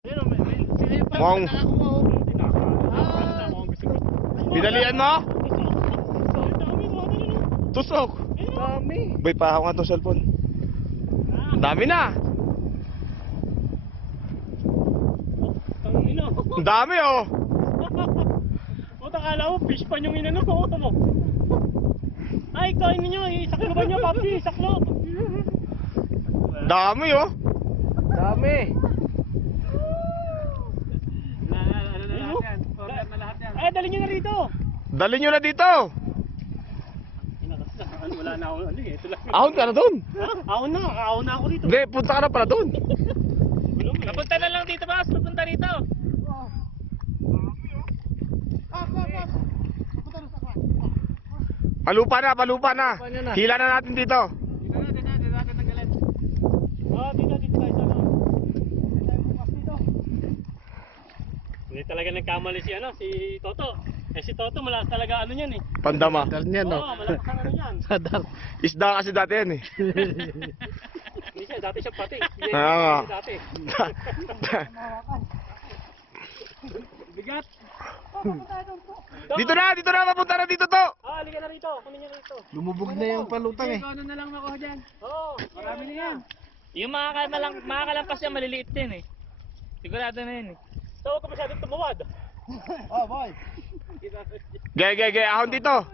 Mukhang binalian mo? Tusok. Dami. Bay, pa ako nga itong cellphone. Ang dami na. Ang dami oh. Puta, kala mo fish pan yung inano mo. Ay, kain ninyo. Isaklo ba nyo, papi? Isaklo. Dami oh. Dami. Ano na lahat yan? Order na lahat yan. Ay, dali nyo na rito. Dali nyo na dito. Wala na ako. Ano eh. Ito lang. Ahon ka na doon. Ahon na ako dito. Hindi, punta ka na pala doon. Napunta na lang dito, boss. Napunta rito. Palupa na. Hila na natin dito. Dito natin tanggalin. Dito tayo sa ano. Hindi talaga nagkamali si Toto. Si Toto malakas talaga ano yan eh. Pandama. Yan no. Oo, malakas ang ano yan. Sadar. Isda kasi dati yan eh. Hindi siya, dati siya pati. Ah. Dati. Bigat. Dito na, mapunta na dito to. Halika na rito. Kunin niyo rito. Lumubog na yung palutang eh. Ano na lang nakuha dyan? Oo, marami na yan. Yung makakalampas yan, maliliit din eh. Sigurado na yun eh. So, huwag ka masyadong tumuwad. Oh boy. Gay, ahon dito.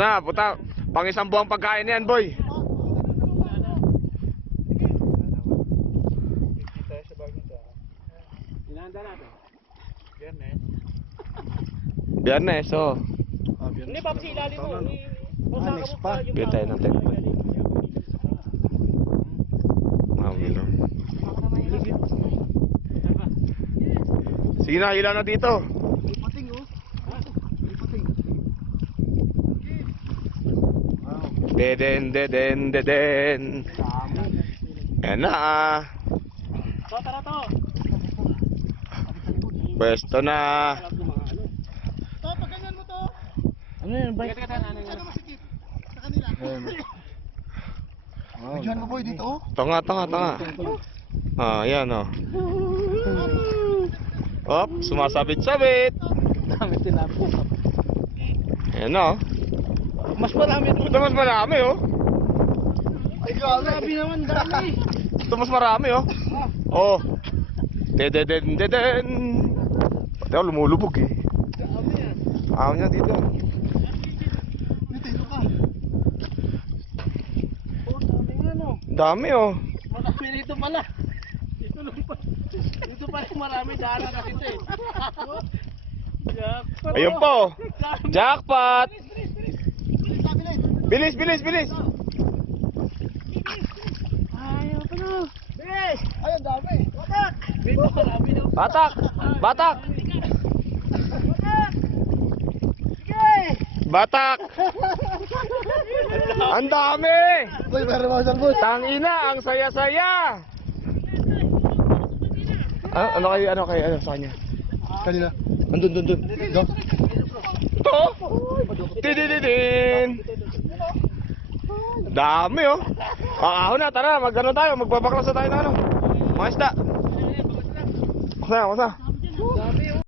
Na, puta, pang isang buwang pagkain yan, boy. Inanda natin. Biyernes, oh. Hindi, papi, si ilalim mo. Next pa. Bigyan tayo ng tent. Mawilo. Sige na, hila na dito. Lipating oh. Lipating. Deden. Yan na ah. Tara to. Pwesto na. Ano yun? Bike? Bigyan mo boy dito oh. Tanga. Ah, yan oh. Op, sumasabit-sabit. Dami tinapos. Ayan oh. Mas marami ito. Ito mas marami oh. Ay grabe. Grabe naman, dami. Ito mas marami oh. Oh. Deden. Pati ako lumulubog eh. Dami yan. Ahon niya dito. Dito ka. Oh, dami nga no. Dami oh. Marami rito pala. Dito pa rin marami daanan na dito eh. Ayun po. Jackpot. Bilis. Ayaw pa na. Ay ang dami. Dito marami daw. Batak. Batak. Ang dami. Boy, meron mo sa boy. Tangina, ang saya-saya. Ano kayo sa kanya? Kanina. Andun. Go. Ito. Tidididin. Dami oh. Ahon na, tara, magano tayo, magbabaklas na tayo ng ano. Mga isda. Masa. Dami oh.